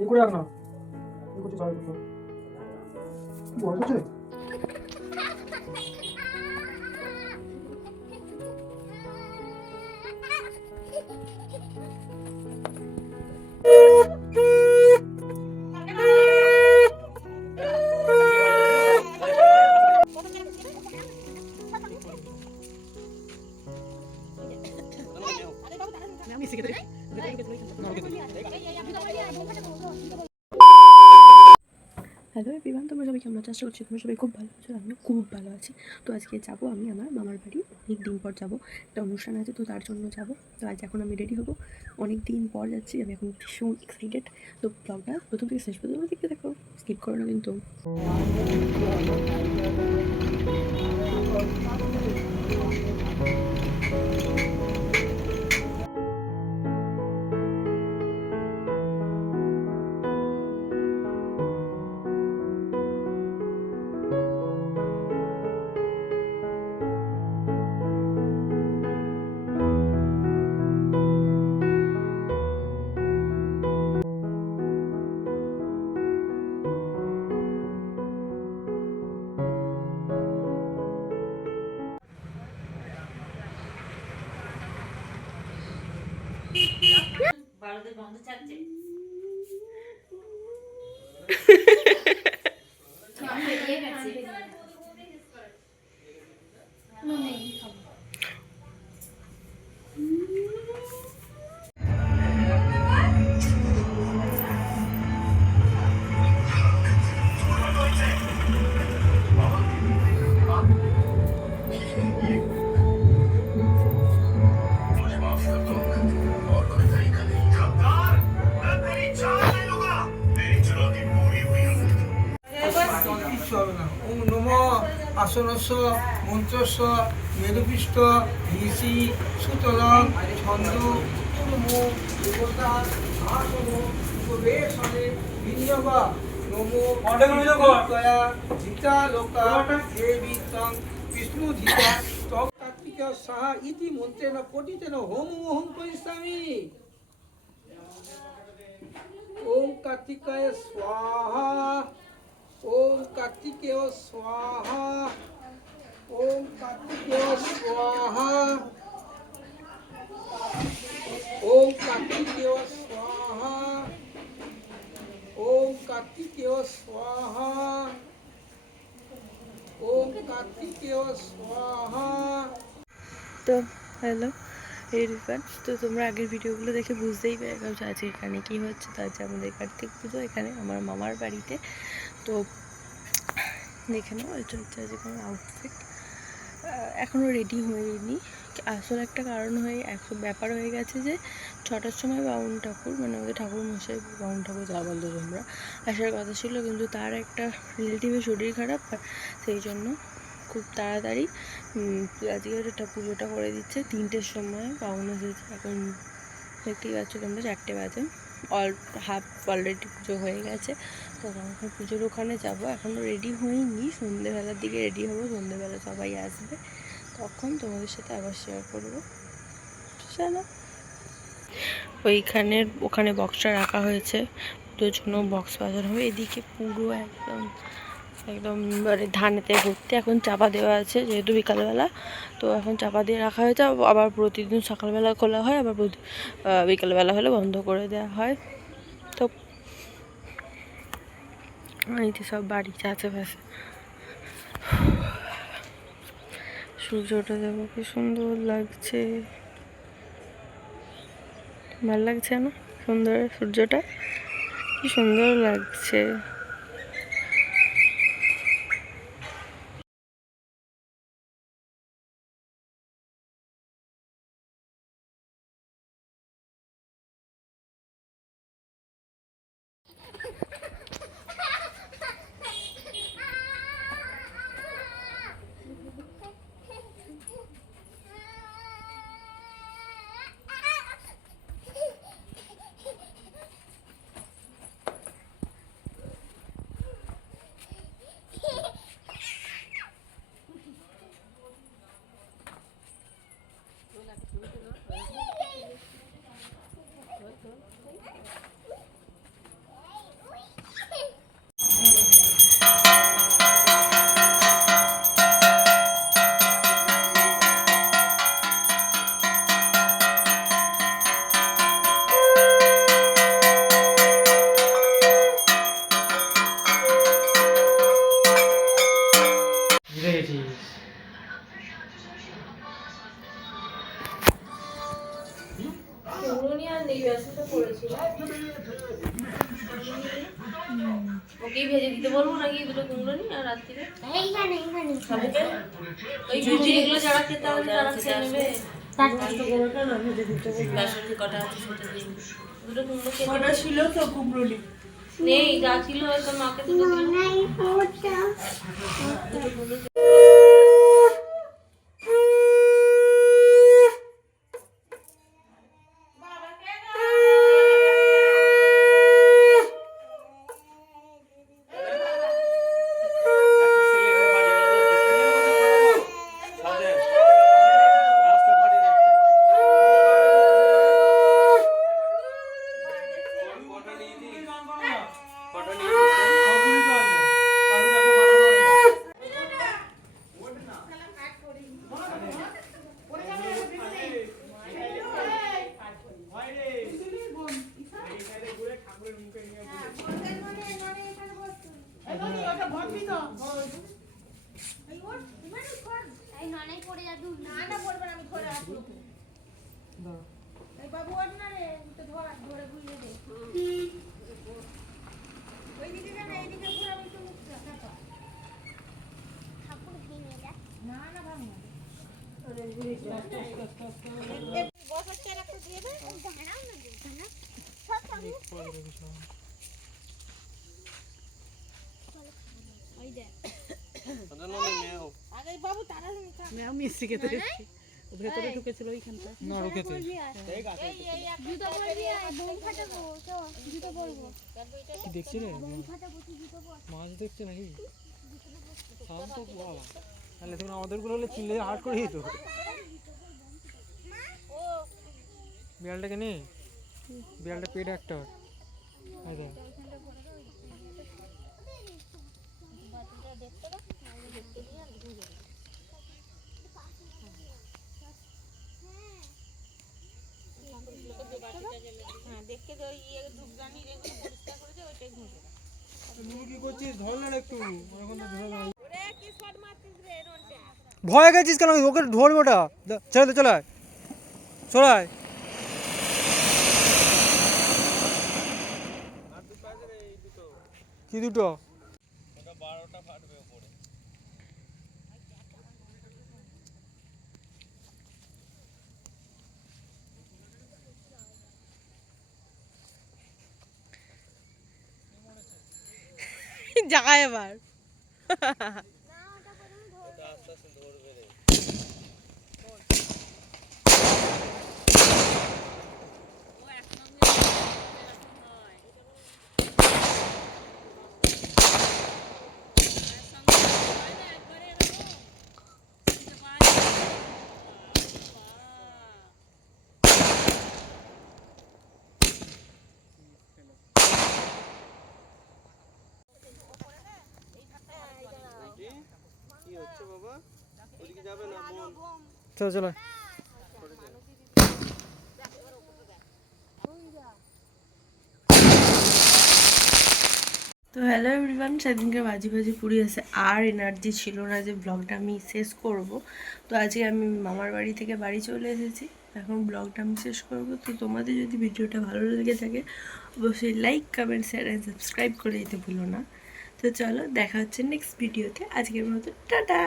এই করে আর না এই করতে চাই তো বড় হচ্ছে হ্যালো এভরিওয়ান, তোমরা সবাই কেমন আছো? আশা করছি তোমরা সবাই খুব ভালো আছো। আমিও খুব ভালো আছি। তো আজকে যাবো আমি আমার মামার বাড়ি, অনেক দিন পর যাবো, একটা অনুষ্ঠান আছে তো তার জন্য যাব। তো আজ এখন আমি রেডি হবো, অনেক দিন পর যাচ্ছি, আমি এখন ভীষণ এক্সাইটেড। তো ব্লগটা প্রথম থেকে শেষ পর্যন্ত দেখতে দেখো, স্কিপ করো না কিন্তু। বারোদের বন্ধ চাচ্ছে বেরিয়ে গেছে আসনস্য মন্ত্রস্য মেরুপিষ্ট ঋষি সুতরাং ছন্দ দেবতা আসন উপবেশনে বিনিয়োগা নমো দয়া জিতা লোকা দেবী তং বিষ্ণু ধিতা তং কার্তিক সাহা ইতি মন্ত্রেণ পঠিতেন হোম হোম করিষ্যামি। ওম কার্তিকায় স্বাহা ওম কার্তিকেয় স্বাহা ওম কার্তিকেয় স্বাহা ওম কার্তিকেয় স্বাহা ওম কার্তিকেয় স্বাহা ওম কার্তিকেয় স্বাহা। তো হ্যালো এভরিওয়ান, তো তোমরা আগের ভিডিওগুলো দেখে বুঝতেই পেরে গেছো আজকে এখানে কী হচ্ছে। তো আজ আমাদের কার্তিক পুজো এখানে আমার মামার বাড়িতে। তো দেখে নাও, এটা হচ্ছে আজকে কোনো আউটফিট, এখনও রেডি হয়নি। আসল একটা কারণ ব্যাপার হয়ে গেছে যে 6টার সময় বাউন ঠাকুর, মানে আমাদের ঠাকুর মশাই বাউন ঠাকুর যা বলতো তোমরা, আসার কথা ছিল, কিন্তু তার একটা রিলেটিভের শরীর খারাপ, সেই জন্য খুব তাড়াতাড়ি আজকে একটা পুজোটা করে দিচ্ছে। 3টের সময় বাউন এসেছে, এখন দেখতেই পাচ্ছ তোমরা 4টে বাজে, হাফ অলরেডি পুজো হয়ে গেছে। তো এখন পুজোর ওখানে যাব, এখনও রেডি হইনি, সন্ধেবেলার দিকে রেডি হবো, সন্ধেবেলা সবাই আসবে, তখন তোমাদের সাথে আবার শেয়ার করবো। চলো, ওখানে বক্সটা রাখা হয়েছে, পুজোর জন্য বক্স বাজানো হবে। এদিকে পুরো একদম একদম মানে ধানেতে ভর্তি, এখন চাপা দেওয়া আছে যেহেতু বিকালবেলা, তো এখন চাপা দিয়ে রাখা হয়েছে। আবার প্রতিদিন সকালবেলা খোলা হয়, আবার বিকালবেলা হলে বন্ধ করে দেওয়া হয়। তো এই যে সব বাড়ি আশেপাশে সূর্যটা দেখো কি সুন্দর লাগছে, ভালো লাগছে না? সুন্দর, সূর্যটা কি সুন্দর লাগছে। এই ব্যবসাটা করেছিল ওকেই ভেজে দিতে বলবো নাকি দুটো কুমড়ো নি আর রাত্রিরে সবাইকে ওই ভেজে এগুলো যারা খেতে হবে তারা খেয়ে নেবে নষ্ট করাটা না ভেজে দিতে বলবো। বেসন কটা আছে সেটা দিয়ে দুটো কুমড়ো খেতে কটা ছিল তো কুমড়োলি নেই যা ছিল হয়তো মাকে দুটো দিলাম মিষ্টি খেতে ভেতরে ঢুকেছিল ওইখানটা না রুকেছে কি দেখছি রে মাছ দেখছে নাকি সাউন্ড তো বাবা তাহলে তখন আমাদের গুলো হলে চিল্লে হার্ট করে দিত বিড়ালটাকে নে বিড়ালটা পেট একটা আচ্ছা কি করছিস ধর না একটু এখন তো ধরে ভয় গেছিস কেন ওকে ধরবে ওটা ছেড়ে দে চলে চলায় কি দুটো যা এবার চলো চলো তো হ্যালো এভরিওয়ান, সেদিনকে বাজি পুড়ি আছে আর এনার্জি ছিল না যে ব্লগটা আমি শেষ করব। তো আজকে আমি মামার বাড়ি থেকে বাড়ি চলে এসেছি, এখন ব্লগটা আমি শেষ করব। তো তোমাদের যদি ভিডিওটা ভালো লেগে থাকে অবশ্যই like comment share and subscribe করে দিতে ভুলো না। তো চলো দেখা হচ্ছে নেক্সট ভিডিওতে, আজকের মতো টাটা।